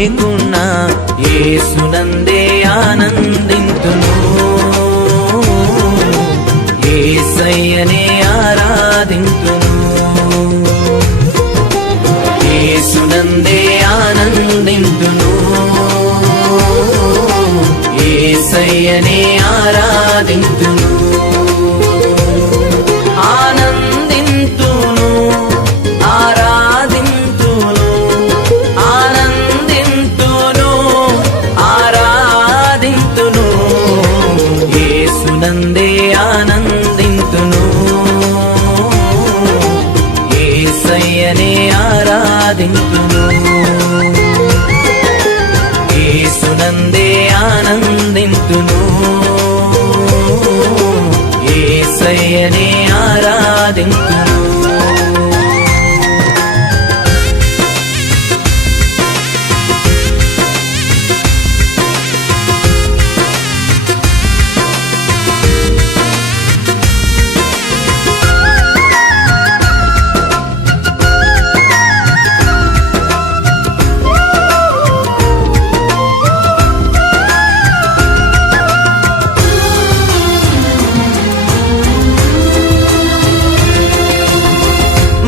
లేకున్నా యేసునందే ఆనందింతును. యేసయ్యనే ఆరాధింతును. యేసునందే ఆనందింతును. యేసయ్యనే ఆరాధింతును. ఆనందింతును, ఆరాధింతును, ఆనందింతును, ఆరాధింతును. యేసునందే ఆనందింతును. యేసయ్యనే ఆరాధింతును. యేసునందే ఆనందింతును. యేసయ్యనే ఆరాధింతును.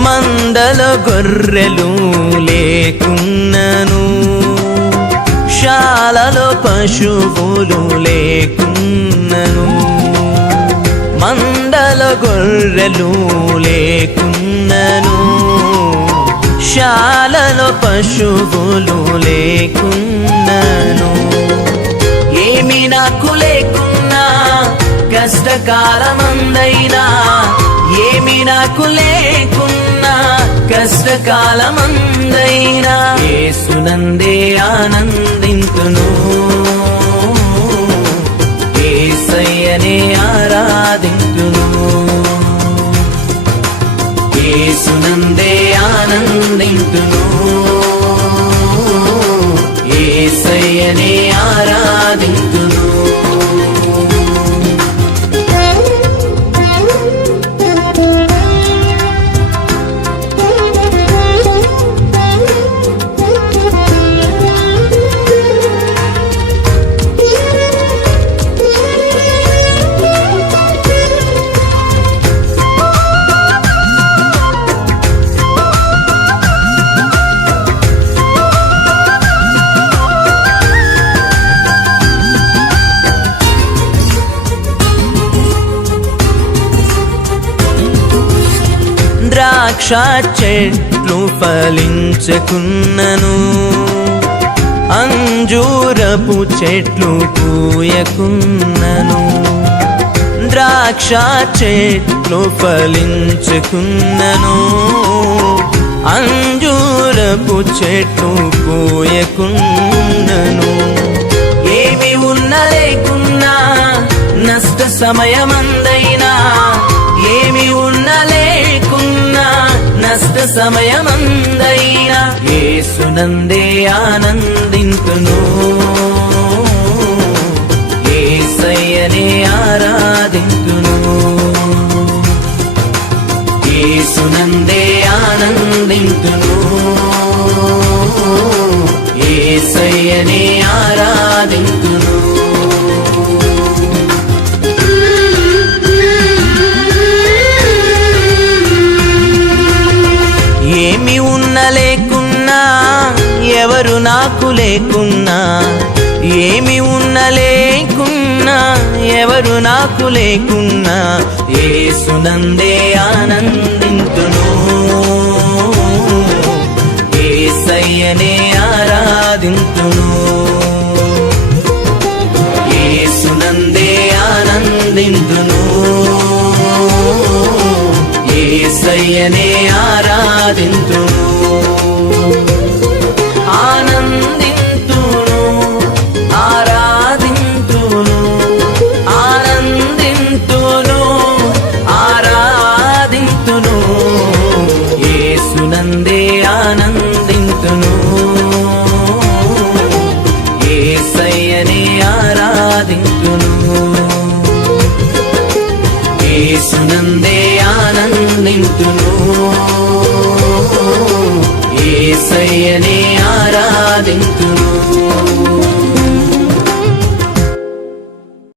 మందల గొర్రెలు లేకున్నను, శాలలో పశువులు లేకున్నను. మందల గొర్రెలు లేకున్నను, శాలలో పశువులు లేకున్నను. ఏమి నాకు లేకున్నా కష్టకాలమందైనా, ఏమి నాకు లేకున్నా కష్టకాలమందైనా యేసునందే ఆనందింతును. యేసయ్యనే ఆరాధింతును. యేసునందే ఆనందింతును. యేసయ్యనే ఆరాధింతును. ద్రాక్ష చెట్లు ఫలించకున్నను, అంజూరపు చెట్లు పూయకున్నను. ద్రాక్ష చెట్లు ఫలించకున్నను, అంజూరపు చెట్లు పూయకున్నను. ఏమి ఉన్న లేకున్నా నష్ట సమయమందైనా, ఏమి ఉన్న లేకున్నా నష్ట సమయమందైనా యేసునందే ఆనందింతును. యేసయ్యనే ఆరాధింతును. యేసునందే ఆనందింతును. యేసయ్యనే ఆరాధింతును. ఏమి ఉన్న లేకున్నా, ఎవరు నాకు లేకున్నా, ఏమి ఉన్న లేకున్నా, ఎవరు నాకు లేకున్నా యేసునందే ఆనందింతును. యేసయ్యనే ఆరాధింతును. యేసునందే ఆనందింతును. యేసయ్యనే ఆరాధింతును. ఆనందింతును, ఆరాధింతును, ఆనందింతును, ఆరాధింతును. యేసునందే ఆనందింతును. యేసయ్యనే ఆరాధింతును. యేసునందే ఆనందింతును. యేసయ్యనే ఆరాధింతును. ఆరాధింతును